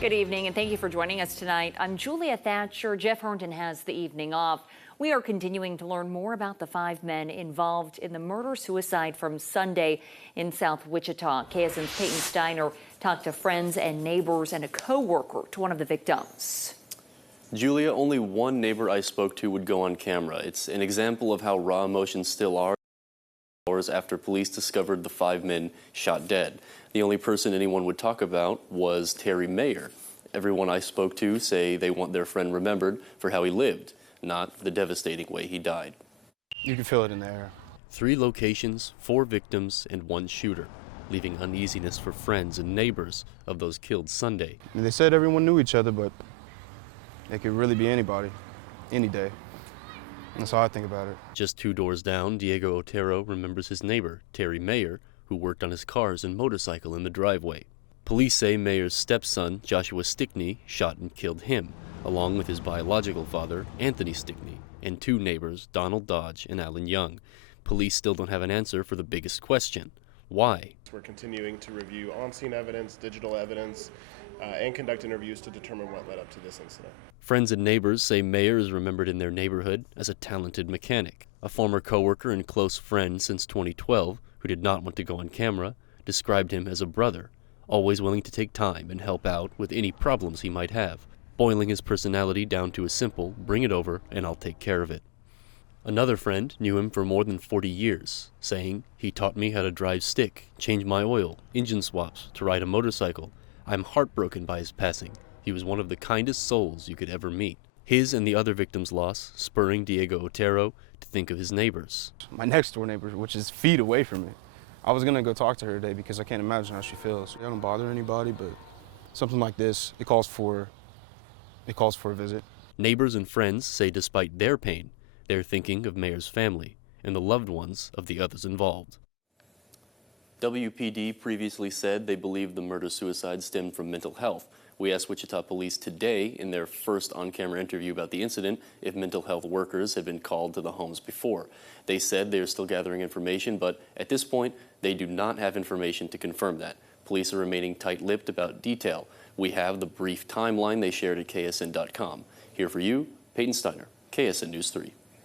Good evening, and thank you for joining us tonight. I'm Julia Thatcher. Jeff Herndon has the evening off. We are continuing to learn more about the 5 men involved in the murder-suicide from Sunday in South Wichita. KSN's Peyton Steiner talked to friends and neighbors and a co-worker to one of the victims. Julia, only one neighbor I spoke to would go on camera. It's an example of how raw emotions still are hours after police discovered the 5 men shot dead. The only person anyone would talk about was Terry Mayer. Everyone I spoke to say they want their friend remembered for how he lived, not the devastating way he died. You can feel it in the air. 3 locations, 4 victims, and 1 shooter, leaving uneasiness for friends and neighbors of those killed Sunday. They said everyone knew each other, but it could really be anybody, any day. That's how I think about it. Just 2 doors down, Diego Otero remembers his neighbor, Terry Mayer, who worked on his cars and motorcycle in the driveway. Police say Mayer's stepson, Joshua Stickney, shot and killed him, along with his biological father, Anthony Stickney, and 2 neighbors, Donald Dodge and Alan Young. Police still don't have an answer for the biggest question: why? We're continuing to review on-scene evidence, digital evidence, and conduct interviews to determine what led up to this incident. Friends and neighbors say Mayer is remembered in their neighborhood as a talented mechanic. A former coworker and close friend since 2012, who did not want to go on camera, described him as a brother, always willing to take time and help out with any problems he might have, boiling his personality down to a simple, bring it over and I'll take care of it. Another friend knew him for more than 40 years, saying, "He taught me how to drive stick, change my oil, engine swaps, to ride a motorcycle. I'm heartbroken by his passing. He was one of the kindest souls you could ever meet." His and the other victims' loss spurring Diego Otero to think of his neighbors. My next door neighbor, which is feet away from me. I was gonna go talk to her today because I can't imagine how she feels. I don't bother anybody, but something like this, it calls for a visit. Neighbors and friends say despite their pain, they're thinking of Mayer's family and the loved ones of the others involved. WPD previously said they believed the murder-suicide stemmed from mental health. We asked Wichita Police today in their first on-camera interview about the incident if mental health workers had been called to the homes before. They said they are still gathering information, but at this point, they do not have information to confirm that. Police are remaining tight-lipped about detail. We have the brief timeline they shared at KSN.com. Here for you, Peyton Steiner, KSN News 3.